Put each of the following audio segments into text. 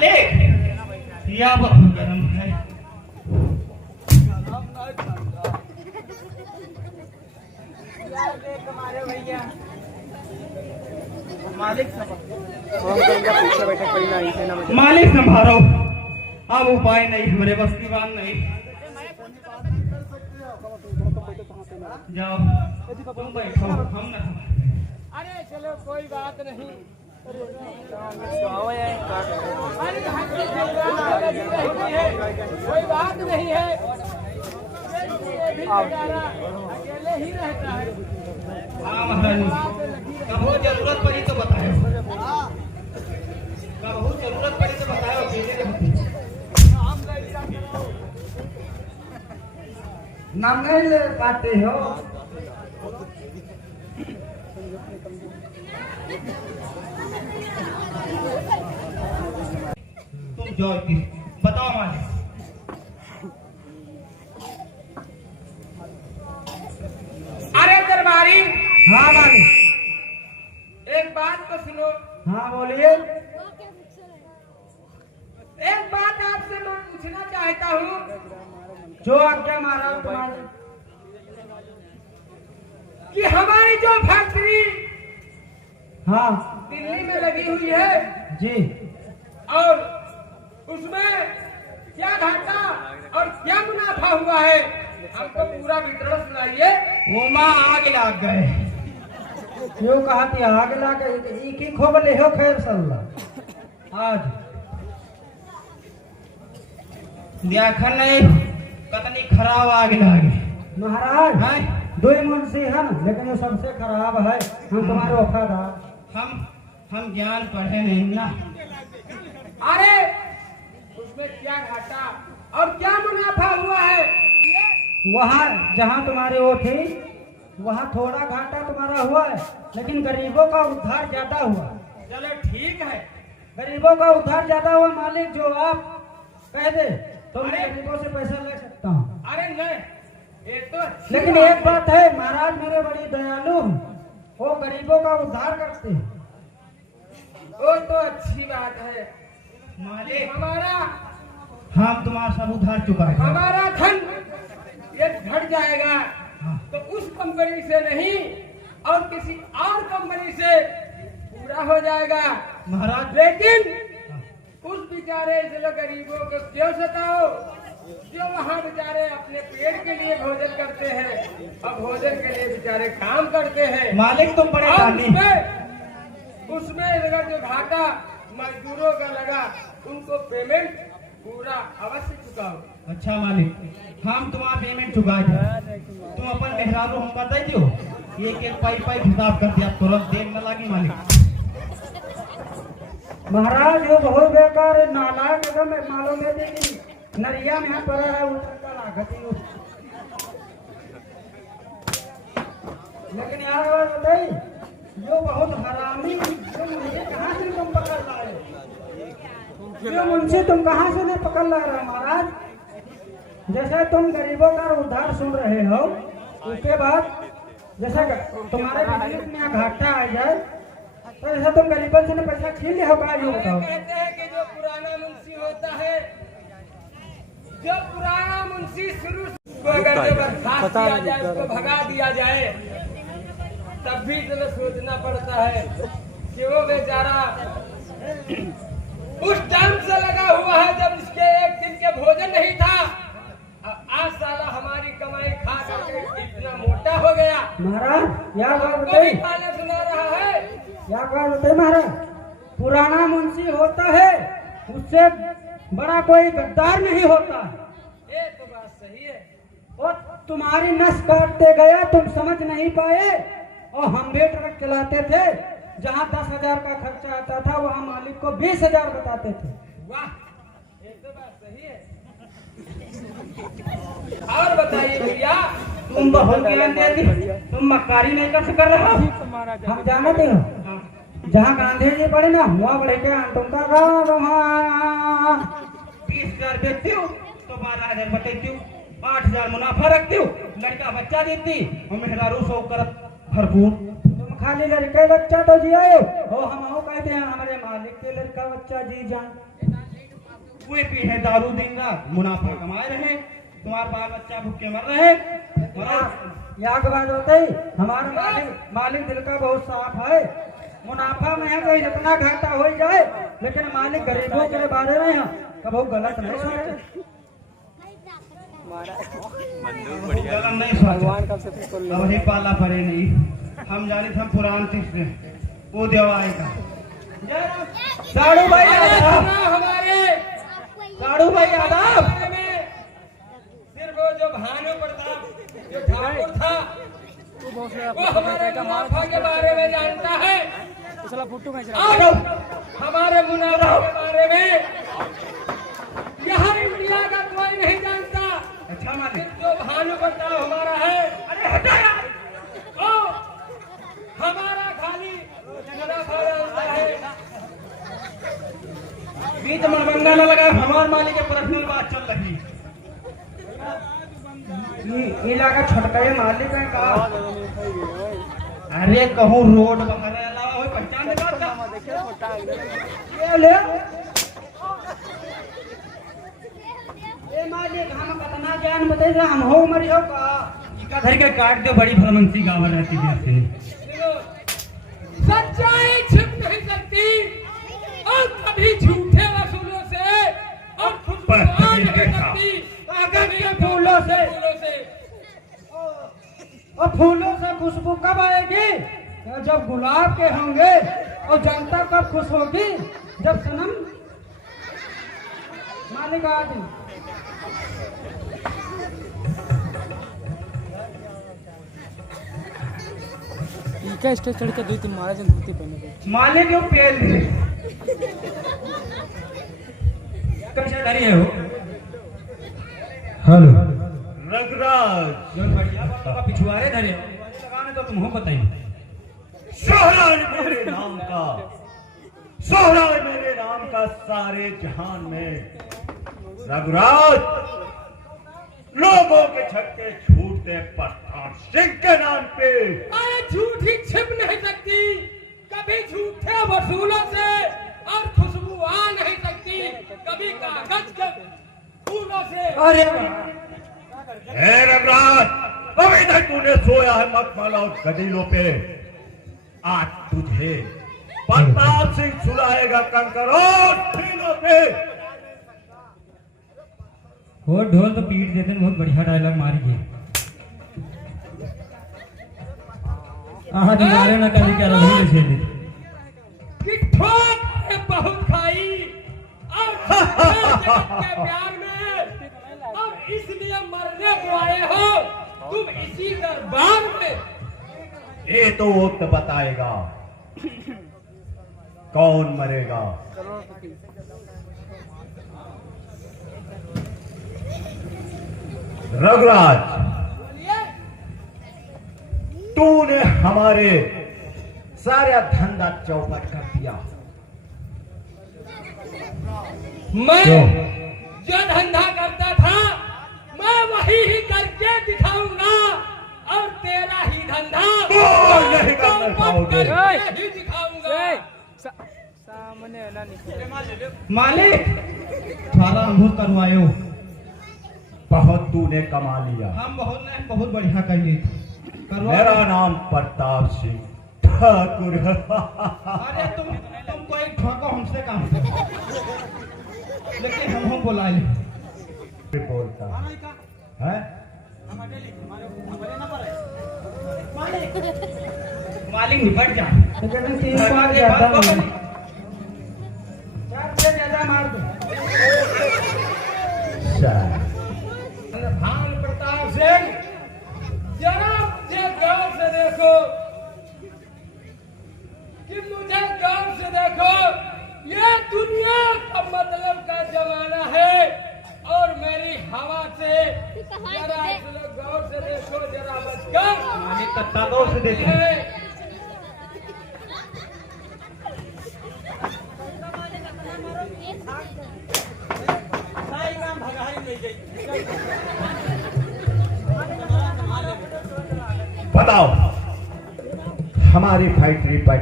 मालिक या बहुत गर्म है। मालिक संभारो, अब उपाय नहीं, हमारे बस की बात नहीं। जाओ तुम बैठो, हम न। अरे चलो कोई बात नहीं। कोई बात नहीं है, अकेले ही रहता है। हाँ महाराज, कब हो जरूरत पड़ी तो बताओ, कब हो जरूरत पड़ी तो बताओ। नाम नहीं ले पाते हो? तुम जाओ, बताओ मालिक। अरे दरबारी, हाँ मालिक। एक बात तो सुनो। हाँ बोलिए। एक बात आपसे मैं पूछना चाहता हूँ। जो आज्ञा महाराज तुम्हारे। कि हमारी जो फैक्ट्री हाँ दिल्ली में लगी हुई है जी, और उसमें क्या घाटा और क्या मुनाफा हुआ है, हमको पूरा विवरण सुनाइए। वो माँ आग लग गए। क्यों कहा थी आग ला के एक ही खोबले हो खैर सल्ला आज देखन नहीं, कतनी खराब आग लगे महाराज। हैं? दो ही मुंशी है ना, लेकिन वो सबसे खराब है। हम तुम्हारे वफादार। हम ज्ञान पढ़े नहीं ना। अरे उसमें क्या घाटा और क्या मुनाफा हुआ है? वहाँ जहाँ तुम्हारी वो थी, वहाँ थोड़ा घाटा तुम्हारा हुआ है, लेकिन गरीबों का उद्धार ज्यादा हुआ। चलो ठीक है। गरीबों का उद्धार ज्यादा हुआ मालिक। जो आप कह दे तो मैं अरे! गरीबों से पैसा ले सकता हूँ। अरे नहीं, ये तो अच्छी लेकिन बात एक बात है महाराज, मेरे बड़ी दयालु हैं, वो गरीबों का उद्धार करते हैं। वो तो अच्छी बात है। मालिक हमारा हम तुम्हारा सब उधार चुका है। हमारा धन ये घट जाएगा तो उस कंपनी से नहीं और किसी और कंपनी से पूरा हो जाएगा महाराज। लेकिन उस बेचारे जो गरीबों को क्यों सताओ, जो वहाँ बेचारे अपने पेट के लिए भोजन करते हैं और भोजन के लिए बेचारे काम करते हैं। मालिक तुम बड़े और दानी। उसमें अगर जो घाटा मजदूरों का लगा उनको पेमेंट पूरा अवश्य चुकाओ। अच्छा मालिक, हम तुम्हारा पेमेंट चुका दे। तुम अपन मेहरारू हम बताई दो, एक एक पाई हिसाब कर दिया, तुरंत देर न लगी मालिक। महाराज वो बहुत बेकार है, नालायक एकदम मालूम है। लेकिन नरिया में यहाँ पड़ा है उसका लागत ही। लेकिन यार बात बताई, जो बहुत हरामी, जो मुझे कहाँ से तुम पकड़ लाए? जो मुंशी तुम कहाँ से नहीं पकड़ ला रहे महाराज? जैसे तुम गरीबों का उद्धार सुन रहे हो, उसके बाद जैसे तुम्हारे बिजनेस में घाटा आ जाए तो ऐसा तुम गरीबों से पैसा छीन ले हो का? ये बताओ। कहते हैं कि जो पुराना मुंशी होता है, जो पुराना मुंशी शुरू को अगर जो बर्खास्त किया जाए, उसको भगा दिया जाए, तब भी तो सोचना पड़ता है कि वो बेचारा उस टाइम से लगा हुआ है जब इसके एक दिन के भोजन नहीं था। अब आज साला हमारी कमाई खा करके इतना मोटा हो गया। महाराज यार बात हमको भी बताइए, खाना सुना रहा है। क्या बात बताइए महाराज? पुराना मुंशी होता है, उससे बड़ा कोई गद्दार नहीं होता है। ये तो बात सही है। और तुम्हारी नस काटते गया, तुम समझ नहीं पाए। और हम भी ट्रक चलाते थे, जहाँ 10,000 का खर्चा आता था वहाँ मालिक को 20,000 बताते थे। वाह, ये तो बात सही है। और बताइए भैया, तुम बहुत ज्ञान देती, तुम मक्कारी नहीं कर रहे हो। हम जानते हो जहाँ गांधी जी पड़े ना, वहाँ बढ़े क्या तुमका गाँव 20,000 देती हूँ तो 12,000 बताती हूँ, 8,000 मुनाफा रखती हूँ, लड़का बच्चा देती और मेहरारू सो कर भरपूर। तुम खाली लड़के बच्चा तो जियाओ, हो हम कहते हैं हमारे मालिक के लड़का बच्चा जी जान। कोई पी है दारू दिन रात, मुनाफा कमाए रहे, तुम्हारे बाल बच्चा भूखे मर रहे। यहाँ के बाद होते ही हमारा मालिक दिल का बहुत साफ है। मुनाफा में है कोई जितना घाटा हो जाए, लेकिन मालिक गरीबों के बारे में है कभी गलत नहीं सोचे। गलत नहीं सोचे, वही पाला पड़े नहीं। हम जाने हम पुरान से वो देवाएगा। साड़ू भाई हमारे साड़ू भाई आदाब। सिर्फ वो जो भानु प्रताप जो ठाकुर था वो हमारे मुनाफा के बारे में जानता है, और हमारे मुनाफा के बारे में यहाँ इंडिया का कोई नहीं जानता। अच्छा मालिक, जो भानु प्रताप हमारा है, अरे हटा यार, ओ हमारा खाली मुनाफा जानता है। बीच मनबंगा न लगा, हमारे मालिक के पर्सनल बात चल रही। इलाका छटका मालिक है का। अरे कहूँ रोड वगैरह अलावा हो पहचान ये ले ए मालिक हम कितना जान बताई रहा हम हो मरी हो का। घर के काट दे, बड़ी भलमंसी गावर रहती है। सच्चाई छिप नहीं सकती, और कभी झूठे वसूलों से और खुशबू आ नहीं सकती कागज के फूलों से। और फूलों से खुशबू कब आएगी? जब गुलाब के होंगे। और जनता कब खुश होगी? जब सनम मालिक आज क्या स्टेज चढ़ के 2-3 महाराज धोती पहने मालिक जो पेल कैसे डरी है हो। हेलो रघुराज जो बढ़िया बाबा पिछुआरे धरे लगाने तो तुम हो बताइए। सोहराज मेरे नाम का, सोहराज मेरे नाम का सारे जहान में। रघुराज लोगों के छक्के छूटते प्रताप सिंह के नाम पे। अरे झूठी छिप नहीं सकती, कभी झूठे वसूलों से और खुशबू आ नहीं सकती कभी कागज के फूलों से। अरे हे रघुराज अभी तक तूने सोया है मखमल और गदीलों पे। आज तुझे प्रताप सिंह सुलाएगा कंकर और ढीलों पे। वो ढोल तो पीट देते हैं, बहुत बढ़िया डायलॉग मारी जी। आज मारे ना कभी क्या रही छेद कि ठोक ने बहुत खाई और जगत के प्यार में, और इसलिए मरने को आए हो तुम इसी दरबार में। ये तो वक्त बताएगा कौन मरेगा। रघुराज तूने हमारे सारा धंधा चौपट कर दिया। मैं जो धंधा करता था मैं वही ही करके दिखाऊंगा, और तेरा ही धंधा कोई नहीं करना चौपट चाहोगे। करके ही दिखाऊंगा। सामने ना निकले। मालिक सारा अमूल करवायो। बहुत तूने कमा लिया। हम बहुत बढ़िया कहिए। मेरा नाम प्रताप सिंह ठाकुर है। अरे तुम कोई ठोको हमसे काम से, लेकिन हम बुलाए बोलता है मालिक निपट जा। लेकिन 3 बार ज्यादा नहीं, 4 से ज्यादा मार दो। भान प्रताप सिंह जरा मुझे गौर से देखो, कि मुझे गौर से देखो। ये दुनिया का मतलब का जमाना है, और मेरी हवा से जरा गौर से देखो, जरा बचकर। मालिक कत्ता गौर से देखे। बताओ हमारी फैक्ट्री पर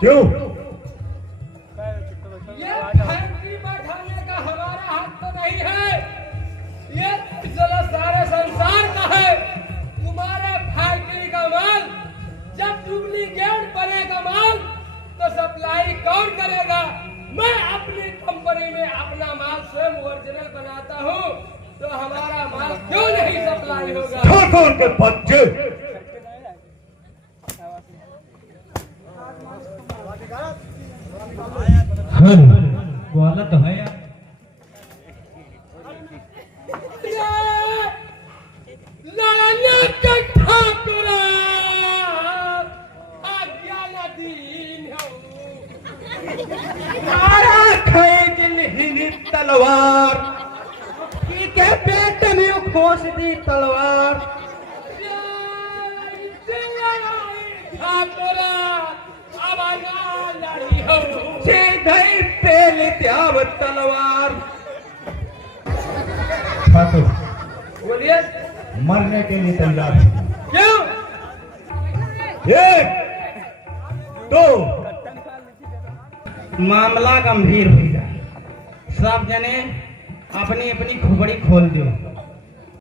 क्यों? ये फैक्ट्री ठाकुर के बच्चे। बोला तो है यार। तलवार के पेट में खोस दी तलवार। सीधे पेल त्याव तलवार। ठाकुर बोलिए मरने के लिए तैयार है। क्यों? 1 2 मामला गंभीर हो गया। सब जने अपनी अपनी खोपड़ी खोल दो।